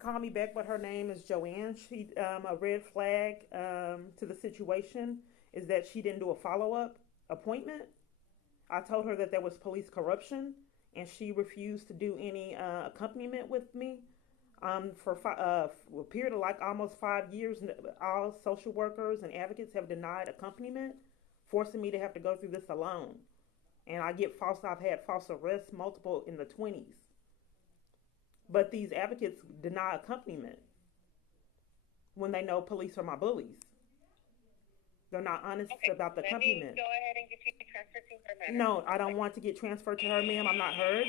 Call me back, but her name is Joanne. She a red flag to the situation is that she didn't do a follow up appointment. I told her that there was police corruption, and she refused to do any accompaniment with me. For a period of like almost 5 years, all social workers and advocates have denied accompaniment, forcing me to have to go through this alone. And I've had false arrests, multiple in the 20s. But these advocates deny accompaniment when they know police are my bullies. They're not honest Okay, about the let me accompaniment. go ahead and get you transferred to her manager. No, I One don't second. want to get transferred to her, ma'am. I'm not heard.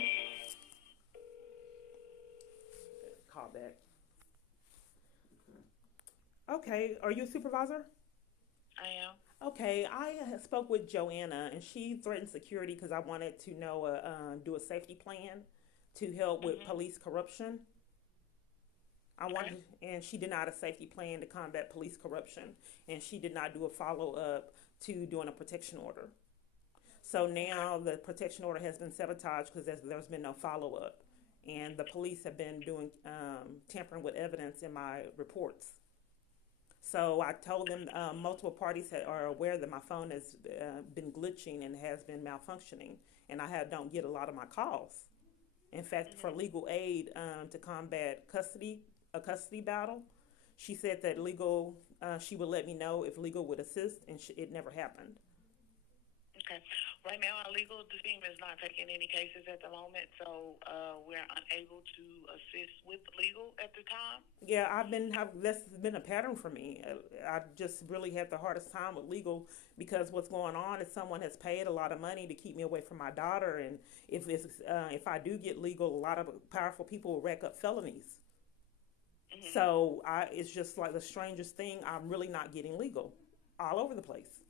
Call back. Okay, are you a supervisor? I am. Okay, I spoke with Joanna, and she threatened security because I wanted to do a safety plan to help with Mhm. police corruption. I Okay. wanted, and she denied a safety plan to combat police corruption, and she did not do a follow up to doing a protection order. So Okay. now the protection order has been sabotaged because there's been no follow up, and the police have been doing tampering with evidence in my reports. So I told them multiple parties are aware that my phone has been glitching and has been malfunctioning, and don't get a lot of my calls. In fact, for Mhm. legal aid to combat a custody battle, she said that she would let me know if legal would assist, and it never happened. Okay. Right now, our legal team is not taking any cases at the moment, so we're unable to assist with legal at the time. Yeah, This has been a pattern for me. I just really had the hardest time with legal because what's going on is someone has paid a lot of money to keep me away from my daughter, and if I do get legal, a lot of powerful people will rack up felonies. Mhm. It's just like the strangest thing. I'm really not getting legal all over the place.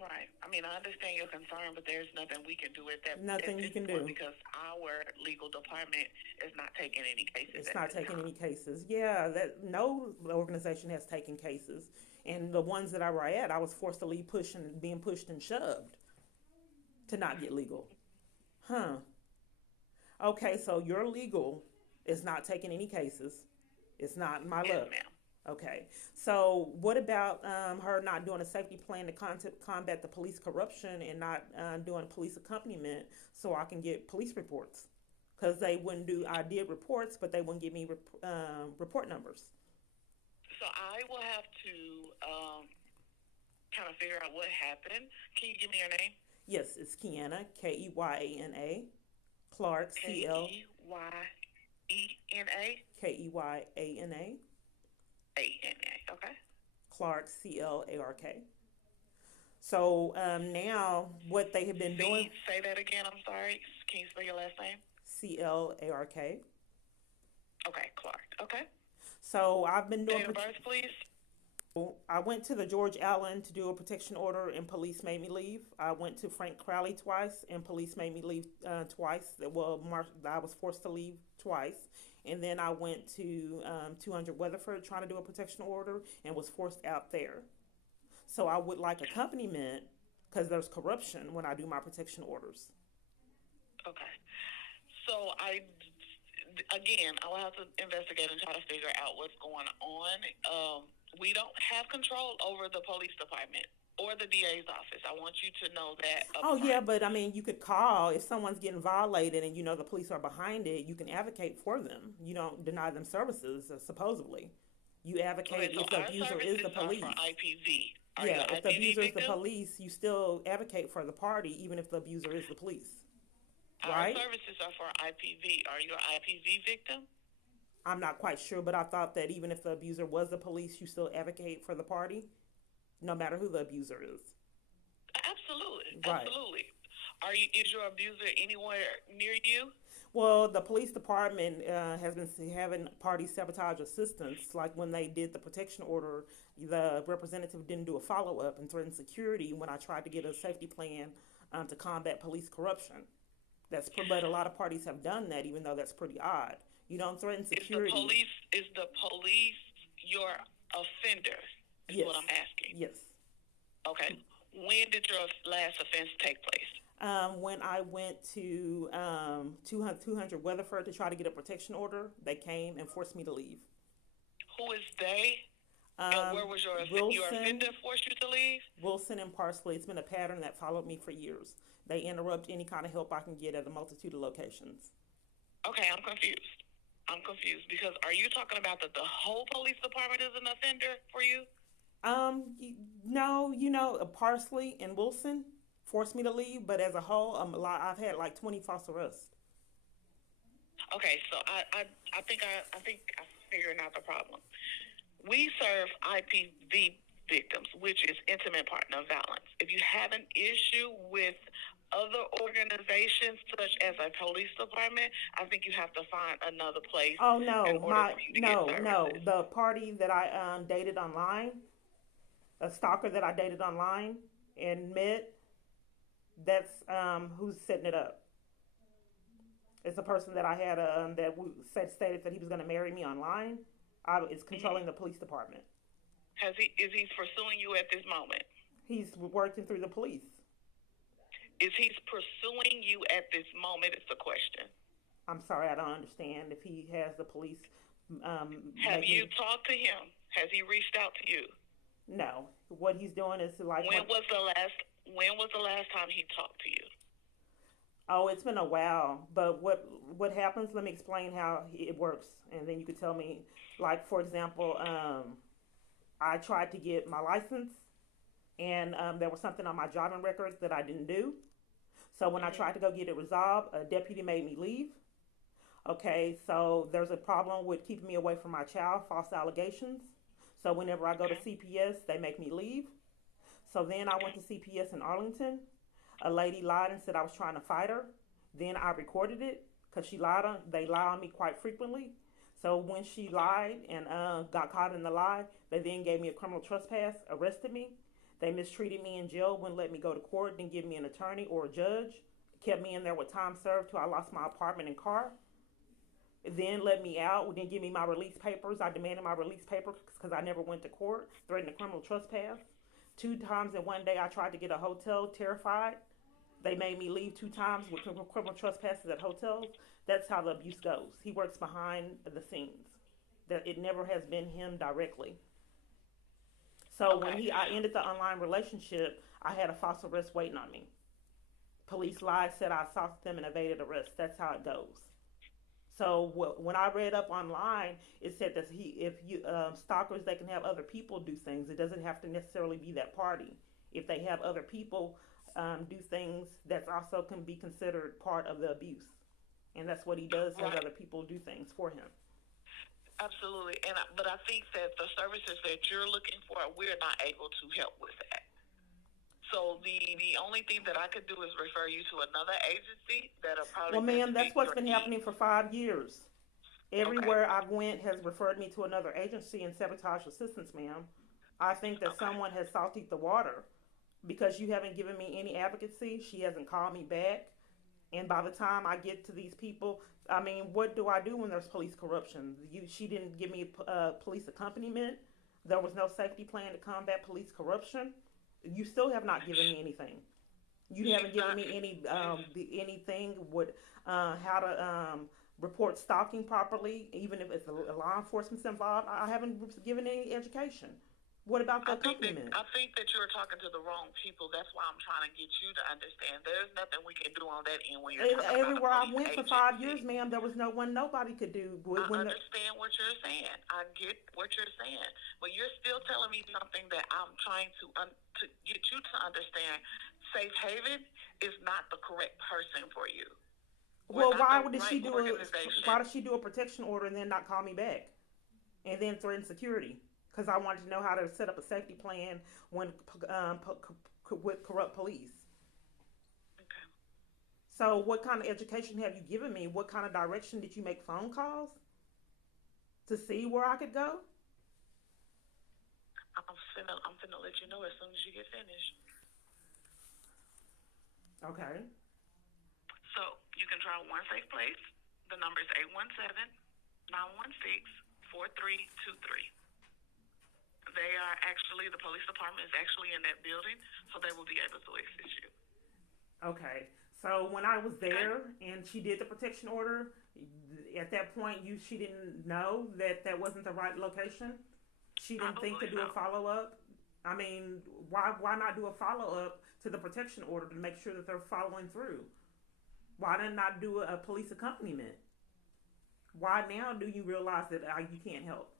Right. I mean, I understand your concern, but there's nothing we can do at Nothing you this can point do. because our legal department is not taking any cases It's at not this taking time. any cases. Yeah, that no organization has taken cases, and the ones that I were at, I was forced to leave, being pushed and shoved to not get legal. Huh. Okay, so your legal is not taking any cases. It's not my Yes, luck. ma'am. Okay. So what about her not doing a safety plan to combat the police corruption and not doing police accompaniment so I can get police reports? Because they wouldn't do. I did reports, but they wouldn't give me report numbers. So I will have to kind of figure out what happened. Can you give me your name? Yes, it's Kiana, Keyana, Clark, K E Y ENA Keyana, ANA. Okay. Clark, Clark. So now what they have been doing, Say that again. I'm sorry. Can you spell your last name? Clark. Okay, Clark. Okay. So I've been doing. Date of birth, please. I went to the George Allen to do a protection order, and police made me leave. I went to Frank Crowley twice, and police made me leave twice. I was forced to leave twice. And then I went to 200 Weatherford trying to do a protection order and was forced out there. So I would like accompaniment because there's corruption when I do my protection orders. Okay. So again, I will have to investigate and try to figure out what's going on. We don't have control over the police department or the DA's office. I want you to know that up Oh front. yeah, but I mean, you could call if someone's getting violated, and you know the police are behind it. You can advocate for them. You don't deny them services. Supposedly, you Okay, advocate so if the our abuser is the services are for police. IPV. Are you Yeah, an if the IPV abuser is the victim? police, you still advocate for the party, even if the abuser is the police, Our right? services are for IPV. Are you an IPV victim? I'm not quite sure, but I thought that even if the abuser was the police, you still advocate for the party, no matter who the abuser is. Absolutely, Right. absolutely. Is your abuser anywhere near you? Well, the police department has been having party sabotage assistance. Like when they did the protection order, the representative didn't do a follow up and threatened security when I tried to get a safety plan to combat police corruption. But a lot of parties have done that, even though that's pretty odd. You don't threaten security. Is the police your offender? Is Yes, what I'm asking. yes. Okay. When did your last offense take place? When I went to 200 Weatherford to try to get a protection order, they came and forced me to leave. Who is they? And where was your Wilson, offender forced you to leave? Wilson and Parsley. It's been a pattern that followed me for years. They interrupt any kind of help I can get at a multitude of locations. Okay, I'm confused. I'm confused because are you talking about that the whole police department is an offender for you? No, Parsley and Wilson forced me to leave, but as a whole, I've had like 20 false arrests. Okay, so I think I'm figuring out the problem. We serve IPV victims, which is intimate partner violence. If you have an issue with other organizations such as a police department, I think you have to find another place Oh in no, order for you to get no. services. The party that I dated online, a stalker that I dated online and met, that's who's setting it up. It's a person that I had that stated that he was going to marry me online. Is controlling the police department. Is he pursuing you at this moment? He's working through the police. Is he pursuing you at this moment? Is the question. I'm sorry, I don't understand if he has the police. Have you talked to him? Has he reached out to you? No, what he's doing is like. When was the last time he talked to you? Oh, it's been a while. But what happens? Let me explain how it works, and then you could tell me. Like for example, I tried to get my license, and there was something on my driving records that I didn't do. So when I Mm-hmm. tried to go get it resolved, a deputy made me leave. Okay, so there's a problem with keeping me away from my child, false allegations. So whenever I go to Okay. CPS, they make me leave. So then I went Okay. to CPS in Arlington. A lady lied and said I was trying to fight her. Then I recorded it because she lied on. They lie on me quite frequently. So when she Okay. lied and got caught in the lie, they then gave me a criminal trespass, arrested me. They mistreated me in jail, wouldn't let me go to court, didn't give me an attorney or a judge, kept me in there with time served till I lost my apartment and car. Then let me out, didn't give me my release papers. I demanded my release papers because I never went to court, threatened a criminal trespass. Two times in one day, I tried to get a hotel, terrified. They made me leave two times with criminal trespasses at hotels. That's how the abuse goes. He works behind the scenes. That it never has been him directly. So when Okay. I ended the online relationship, I had a false arrest waiting on me. Police lied, said I assaulted them and evaded arrest. That's how it goes. So when I read up online, it said that if you stalkers, they can have other people do things. It doesn't have to necessarily be that party. If they have other people do things, that's also can be considered part of the abuse. And that's what he does. Has Right. other people do things for him. Absolutely. But I think that the services that you're looking for, we're not able to help with that. So the only thing that I could do is refer you to another agency that'll Well, probably best ma'am, that's fit what's your been happening needs. for 5 years. Okay. Everywhere I've went has referred me to another agency in sabotage assistance, ma'am. I think that Okay. someone has salted the water because you haven't given me any advocacy. She hasn't called me back. And by the time I get to these people, I mean, what do I do when there's police corruption? She didn't give me police accompaniment. There was no safety plan to combat police corruption. You still have not given me anything. You She's haven't given not. me any She's anything with how to report stalking properly, even if it's a law enforcement's involved. I haven't given any education. What about the I think that accompaniment? I think that you're talking to the wrong people. That's why I'm trying to get you to understand. There's nothing we can do on that end when you're talking about a Everywhere I police went for 5 years, agency. ma'am, there was no one, nobody could do I when the. understand what you're saying. I get what you're saying, but you're still telling me something that I'm trying to get you to understand. Safe Haven is not the correct person for you. We're Well, not the right why organization. did she do a protection order and then not call me back and then threaten security? Because I wanted to know how to set up a safety plan when with corrupt police. Okay. So, what kind of education have you given me? What kind of direction did you make phone calls to see where I could go? I'm finna let you know as soon as you get finished. Okay. So you can try one safe place. The number is 817-916-4323. They are actually, the police department is actually in that building, so they will be able to assist you. Okay. So when I was Okay. there and she did the protection order, at that point she didn't know that that wasn't the right location. She I didn't think to believe do so. a follow up. I mean, why not do a follow up to the protection order to make sure that they're following through? Why did not do a police accompaniment? Why now do you realize that you can't help?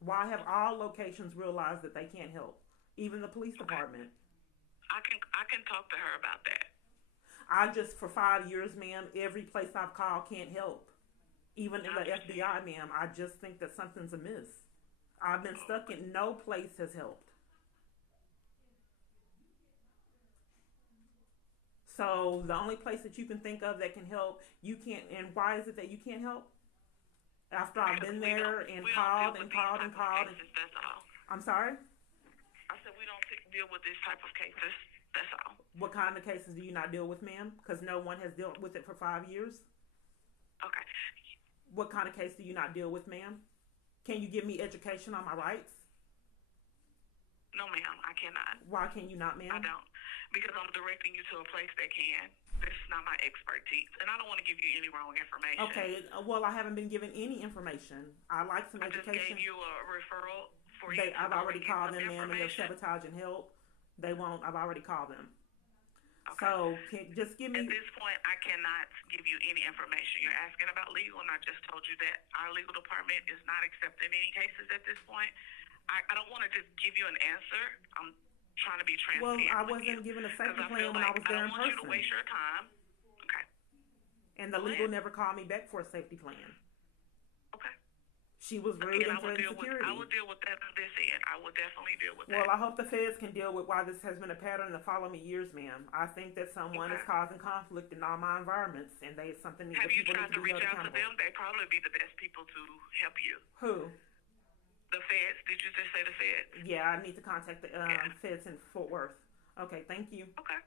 Why have all locations realized that they can't help? Even the police Okay. department. I can talk to her about that. I just, for 5 years, ma'am, every place I've called can't help. Even in I the understand. FBI, ma'am, I just think that something's amiss. I've been Oh, stuck in no place has helped. So the only place that you can think of that can help, you can't. And why is it that you can't help? After I've because been we don't there and we don't deal called with and these called and type of called and cases. That's all. I'm sorry. I said we don't deal with this type of cases. That's all. What kind of cases do you not deal with, ma'am? Because no one has dealt with it for 5 years. Okay. What kind of case do you not deal with, ma'am? Can you give me education on my rights? No, ma'am. I cannot. Why can you not, I ma'am? don't. Because I'm directing you to a place that can. This is not my expertise, and I don't want to give you any wrong information. Okay, well, I haven't been given any information. I like some I just gave education. you a referral for you to I've go and already get called some them, ma'am, and they're information. sabotaging help. They won't. I've already called them. Okay. So just give At me. this point, I cannot give you any information. You're asking about legal, and I just told you that our legal department is not accepting any cases at this point. I don't want to just give you an answer. I'm trying to be Well, I transparent with you wasn't given a because safety I feel plan when I like was I there don't in want you to person, waste your time. Okay. and the Go legal ahead. never called me back for a safety plan. Okay. She was rude Again, and threatened I security. will deal with that on this end. I will definitely deal with Well, that. I hope the feds can deal with why this has been a pattern the following years, ma'am. I think that someone is Okay. causing conflict in all my environments, and they it's something Have that you people need tried to to be reach held out to accountable. them? They probably be the best people to help you. Who? The feds? Did you just say the feds? Yeah, I need to contact the Yeah. feds in Fort Worth. Okay, thank you. Okay.